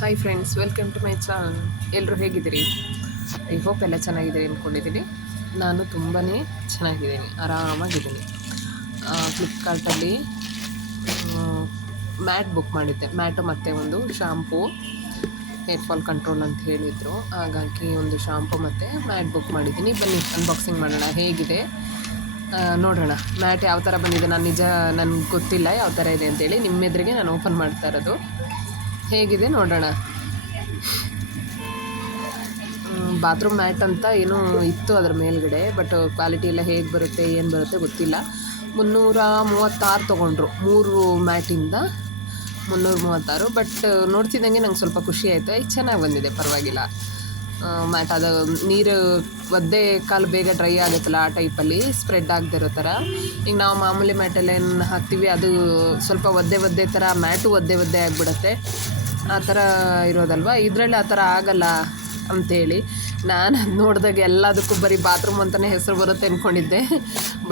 Hi friends, welcome to my channel. ಎಲ್ಲರೂ ಹೇಗಿದ್ದೀರಿ? I hope ಎಲ್ಲ ಚೆನ್ನಾಗಿದ್ದೀರಿ ಅಂದ್ಕೊಂಡಿದ್ದೀನಿ. ನಾನು ತುಂಬಾ ಚೆನ್ನಾಗಿದ್ದೀನಿ, ಆರಾಮಾಗಿದ್ದೀನಿ. ಫ್ಲಿಪ್ಕಾರ್ಟಲ್ಲಿ ಮ್ಯಾಟ್ ಬುಕ್ ಮಾಡಿದ್ದೆ. ಮ್ಯಾಟು ಮತ್ತು ಒಂದು ಶಾಂಪೂ, ಹೇರ್ ಫಾಲ್ ಕಂಟ್ರೋಲ್ ಅಂತ ಹೇಳಿದರು. ಹಾಗಾಗಿ ಒಂದು ಶಾಂಪೂ ಮತ್ತು ಮ್ಯಾಟ್ ಬುಕ್ ಮಾಡಿದ್ದೀನಿ. ಬನ್ನಿ ಅನ್ಬಾಕ್ಸಿಂಗ್ ಮಾಡೋಣ. ಹೇಗಿದೆ ನೋಡೋಣ. ಮ್ಯಾಟ್ ಯಾವ ಥರ ಬಂದಿದೆ ನನಗೆ ಗೊತ್ತಿಲ್ಲ ಯಾವ ಥರ ಇದೆ ಅಂತೇಳಿ. ನಿಮ್ಮ ಎದುರಿಗೆ ನಾನು ಓಪನ್ ಮಾಡ್ತಾ ಇರೋದು. ಹೇಗಿದೆ ನೋಡೋಣ. ಬಾತ್ರೂಮ್ ಮ್ಯಾಟ್ ಅಂತ ಏನೋ ಇತ್ತು ಅದರ ಮೇಲ್ಗಡೆ, ಬಟ್ ಕ್ವಾಲಿಟಿ ಎಲ್ಲ ಹೇಗೆ ಬರುತ್ತೆ ಏನು ಬರುತ್ತೆ ಗೊತ್ತಿಲ್ಲ. 336 ತೊಗೊಂಡ್ರು 3 ಮ್ಯಾಟಿಂದ 336. ಬಟ್ ನೋಡ್ತಿದ್ದಂಗೆ ನಂಗೆ ಸ್ವಲ್ಪ ಖುಷಿ ಆಯಿತು. ಚೆನ್ನಾಗಿ ಬಂದಿದೆ, ಪರವಾಗಿಲ್ಲ. ಮ್ಯಾಟ್ ಅದು ನೀರು ಒದ್ದೆ ಕಾಲು ಬೇಗ ಡ್ರೈ ಆಗುತ್ತಲ್ಲ, ಆ ಟೈಪಲ್ಲಿ ಸ್ಪ್ರೆಡ್ ಆಗದಿರೋ ಥರ. ಈಗ ನಾವು ಮಾಮೂಲಿ ಮ್ಯಾಟಲ್ಲಿ ಏನು ಹಾಕ್ತೀವಿ ಅದು ಸ್ವಲ್ಪ ಒದ್ದೆ ಥರ, ಮ್ಯಾಟು ಒದ್ದೆ ಆಗಿಬಿಡುತ್ತೆ. ಆ ಥರ ಇರೋದಲ್ವ, ಇದರಲ್ಲಿ ಆ ಥರ ಆಗಲ್ಲ ಅಂಥೇಳಿ ನಾನು ಅದು ನೋಡಿದಾಗ ಎಲ್ಲದಕ್ಕೂ ಬರೀ ಬಾತ್ರೂಮ್ ಅಂತಲೇ ಹೆಸರು ಬರುತ್ತೆ ಅಂದ್ಕೊಂಡಿದ್ದೆ.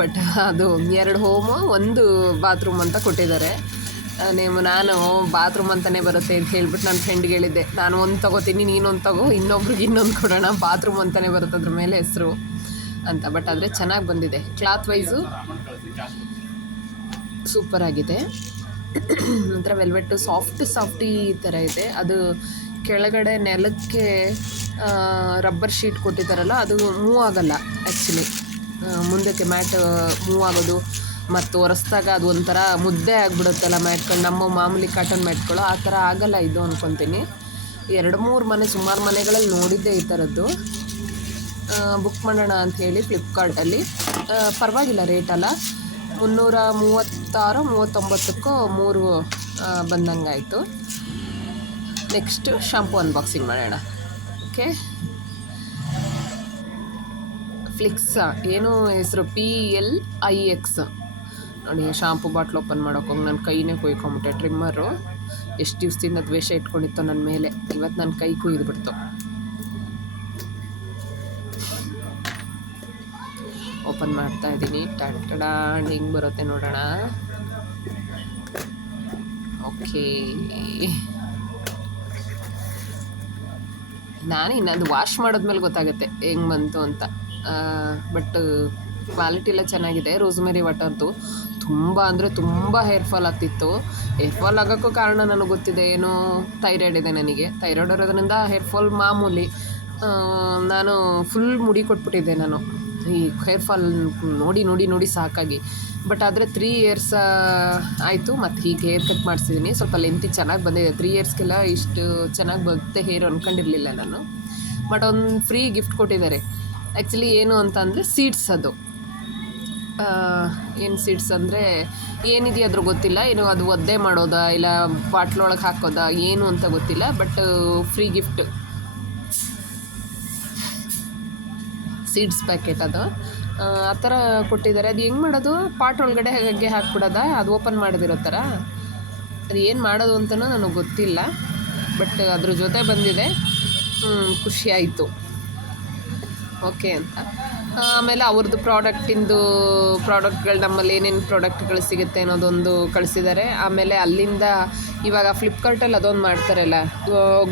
ಬಟ್ ಅದು 2 ಹೋಮು 1 ಬಾತ್ರೂಮ್ ಅಂತ ಕೊಟ್ಟಿದ್ದಾರೆ. ನಾನು ಬಾತ್ರೂಮ್ ಅಂತಲೇ ಬರುತ್ತೆ ಅಂತ ಹೇಳ್ಬಿಟ್ಟು ನನ್ನ ಫ್ರೆಂಡ್ಗೆ ಹೇಳಿದ್ದೆ, ನಾನು ಒಂದು ತೊಗೋತೀನಿ, ನೀನೊಂದು ತೊಗೋ, ಇನ್ನೊಬ್ರಿಗೆ ಇನ್ನೊಂದು ಕೊಡೋಣ, ಬಾತ್ರೂಮ್ ಅಂತಲೇ ಬರುತ್ತೆ ಅದ್ರ ಮೇಲೆ ಹೆಸರು ಅಂತ. ಬಟ್ ಆದರೆ ಚೆನ್ನಾಗಿ ಬಂದಿದೆ. ಕ್ಲಾತ್ ವೈಸು ಸೂಪರಾಗಿದೆ. ಒಂಥರ ವೆಲ್ವೆಟ್ಟು ಸಾಫ್ಟಿ ಥರ ಇದೆ. ಅದು ಕೆಳಗಡೆ ನೆಲಕ್ಕೆ ರಬ್ಬರ್ ಶೀಟ್ ಕೊಟ್ಟಿದ್ದಾರಲ್ಲ, ಅದು ಮೂವ್ ಆಗೋಲ್ಲ ಆ್ಯಕ್ಚುಲಿ. ಮುಂದಕ್ಕೆ ಮ್ಯಾಟ್ ಮೂವ್ ಆಗೋದು ಮತ್ತು ಒರೆಸ್ದಾಗ ಅದು ಒಂಥರ ಮುದ್ದೆ ಆಗಿಬಿಡುತ್ತಲ್ಲ ಮ್ಯಾಟ್ಗಳು, ನಮ್ಮ ಮಾಮೂಲಿ ಕಾಟನ್ ಮ್ಯಾಟ್ಗಳು ಆ ಥರ ಆಗಲ್ಲ ಇದು ಅಂದ್ಕೊತೀನಿ. 2-3 ಮನೆ, ಸುಮಾರು ಮನೆಗಳಲ್ಲಿ ನೋಡಿದ್ದೆ ಈ ಥರದ್ದು. ಬುಕ್ ಮಾಡೋಣ ಅಂಥೇಳಿ ಫ್ಲಿಪ್ಕಾರ್ಟಲ್ಲಿ. ಪರವಾಗಿಲ್ಲ ರೇಟಲ್ಲ, 339ಕ್ಕೋ 3 ಬಂದಂಗಾಯಿತು. ನೆಕ್ಸ್ಟು ಶಾಂಪೂ ಅನ್ಬಾಕ್ಸಿಂಗ್ ಮಾಡೋಣ. ಓಕೆ, ಫ್ಲಿಕ್ಸ್ ಏನೋ ಹೆಸರು, PLIX ನೋಡಿ. ಶಾಂಪೂ ಬಾಟ್ಲ್ ಓಪನ್ ಮಾಡೋಕೆ ನನ್ನ ಕೈನೇ ಕೊಯ್ಕೊಂಬಿಟ್ಟೆ. ಟ್ರಿಮ್ಮರು ಎಷ್ಟು ದಿವಸದಿಂದ ದ್ವೇಷ ಇಟ್ಕೊಂಡಿತ್ತು ನನ್ನ ಮೇಲೆ, ಇವತ್ತು ನನ್ನ ಕೈ ಕುಯ್ದುಬಿಡ್ತು. ಓಪನ್ ಮಾಡ್ತಾ ಇದ್ದೀನಿ. ಟಡಾಂಡ್ ಹಿಂಗೆ ಬರುತ್ತೆ ನೋಡೋಣ. ಓಕೆ, ನಾನು ಇನ್ನೊಂದು ವಾಶ್ ಮಾಡೋದ್ಮೇಲೆ ಗೊತ್ತಾಗುತ್ತೆ ಹೆಂಗೆ ಬಂತು ಅಂತ. ಬಟ್ ಕ್ವಾಲಿಟಿ ಎಲ್ಲ ಚೆನ್ನಾಗಿದೆ. ರೋಸ್ಮೆರಿ ವಾಟರ್ದು ತುಂಬ ಅಂದರೆ ತುಂಬ ಹೇರ್ ಫಾಲ್ ಆಗ್ತಿತ್ತು. ಹೇರ್ ಫಾಲ್ ಆಗೋಕ್ಕೂ ಕಾರಣ ನನಗೆ ಗೊತ್ತಿದೆ, ಏನೋ ಥೈರಾಯ್ಡ್ ಇದೆ ನನಗೆ. ಥೈರಾಯ್ಡ್ ಇರೋದ್ರಿಂದ ಹೇರ್ ಫಾಲ್ ಮಾಮೂಲಿ. ನಾನು ಫುಲ್ ಮುಡಿ ಕೊಟ್ಬಿಟ್ಟಿದ್ದೆ ನಾನು, ಈ ಹೇರ್ ಫಾಲ್ ನೋಡಿ ಸಾಕಾಗಿ. ಬಟ್ ಆದರೆ 3 ಇಯರ್ಸ್ ಆಯಿತು. ಮತ್ತು ಹೀಗೆ ಹೇರ್ ಕಟ್ ಮಾಡಿಸಿದ್ದೀನಿ. ಸ್ವಲ್ಪ ಲೆಂತಿ ಚೆನ್ನಾಗಿ ಬಂದಿದೆ. 3 ಇಯರ್ಸ್ಗೆಲ್ಲ ಇಷ್ಟು ಚೆನ್ನಾಗಿ ಬರುತ್ತೆ ಹೇರ್ ಅಂದ್ಕೊಂಡಿರಲಿಲ್ಲ ನಾನು. ಬಟ್ ಒಂದು ಫ್ರೀ ಗಿಫ್ಟ್ ಕೊಟ್ಟಿದ್ದಾರೆ. ಆ್ಯಕ್ಚುಲಿ ಏನು ಅಂತ ಅಂದರೆ ಸೀಡ್ಸ್. ಅದು ಏನು ಸೀಡ್ಸ್ ಅಂದರೆ ಏನಿದೆಯೋ ಅದ್ರ ಗೊತ್ತಿಲ್ಲ. ಏನು ಅದು ಒದ್ದೆ ಮಾಡೋದಾ ಇಲ್ಲ ಬಾಟ್ಲೊಳಗೆ ಹಾಕೋದಾ ಏನು ಅಂತ ಗೊತ್ತಿಲ್ಲ. But free gift seeds packet ಅದು ಆ ಥರ ಕೊಟ್ಟಿದ್ದಾರೆ. ಅದು ಹೆಂಗೆ ಮಾಡೋದು? ಪಾಟ್ ಒಳಗಡೆ ಹಾಗೆ ಹಾಕ್ಬಿಡೋದಾ? ಅದು ಓಪನ್ ಮಾಡೋದಿರೋ ಥರ? ಅದು ಏನು ಮಾಡೋದು ಅಂತಲೂ ನನಗೆ ಗೊತ್ತಿಲ್ಲ. ಬಟ್ ಅದ್ರ ಜೊತೆ ಬಂದಿದೆ, ಖುಷಿ ಆಯಿತು. ಓಕೆ ಅಂತ. ಆಮೇಲೆ ಅವ್ರದ್ದು ಪ್ರಾಡಕ್ಟ್ಗಳು ನಮ್ಮಲ್ಲಿ ಏನೇನು ಪ್ರಾಡಕ್ಟ್ಗಳು ಸಿಗುತ್ತೆ ಅನ್ನೋದೊಂದು ಕಳಿಸಿದ್ದಾರೆ. ಆಮೇಲೆ ಅಲ್ಲಿಂದ ಇವಾಗ ಫ್ಲಿಪ್ಕಾರ್ಟಲ್ಲಿ ಅದೊಂದು ಮಾಡ್ತಾರಲ್ಲ,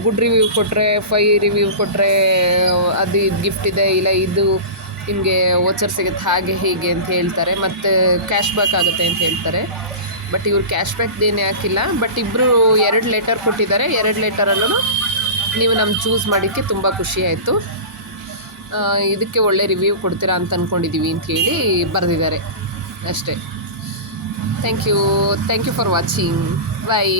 ಗುಡ್ ರಿವ್ಯೂ ಕೊಟ್ಟರೆ 5 ರಿವ್ಯೂ ಕೊಟ್ಟರೆ ಅದು ಇದು ಗಿಫ್ಟ್ ಇದೆ, ಇಲ್ಲ ಇದು ನಿಮಗೆ ವೋಚರ್ ಸಿಗುತ್ತೆ, ಹಾಗೆ ಹೀಗೆ ಅಂತ ಹೇಳ್ತಾರೆ. ಮತ್ತು ಕ್ಯಾಶ್ ಬ್ಯಾಕ್ ಆಗುತ್ತೆ ಅಂತ ಹೇಳ್ತಾರೆ. ಬಟ್ ಇವ್ರು ಕ್ಯಾಶ್ ಬ್ಯಾಕ್ದೇನೇ ಹಾಕಿಲ್ಲ. ಬಟ್ ಇಬ್ಬರು 2 ಲೆಟರ್ ಕೊಟ್ಟಿದ್ದಾರೆ. 2 ಲೆಟರಲ್ಲೂ ನೀವು ನಮ್ಮ ಚೂಸ್ ಮಾಡೋಕ್ಕೆ ತುಂಬ ಖುಷಿ ಆಯಿತು. ಇದಕ್ಕೆ ಒಳ್ಳೆ ರಿವ್ಯೂ ಕೊಡ್ತೀರಾ ಅಂತ ಅಂದ್ಕೊಂಡಿದ್ದೀವಿ ಅಂತ ಹೇಳಿ ಬರೆದಿದ್ದಾರೆ ಅಷ್ಟೇ. Thank you for watching. Bye.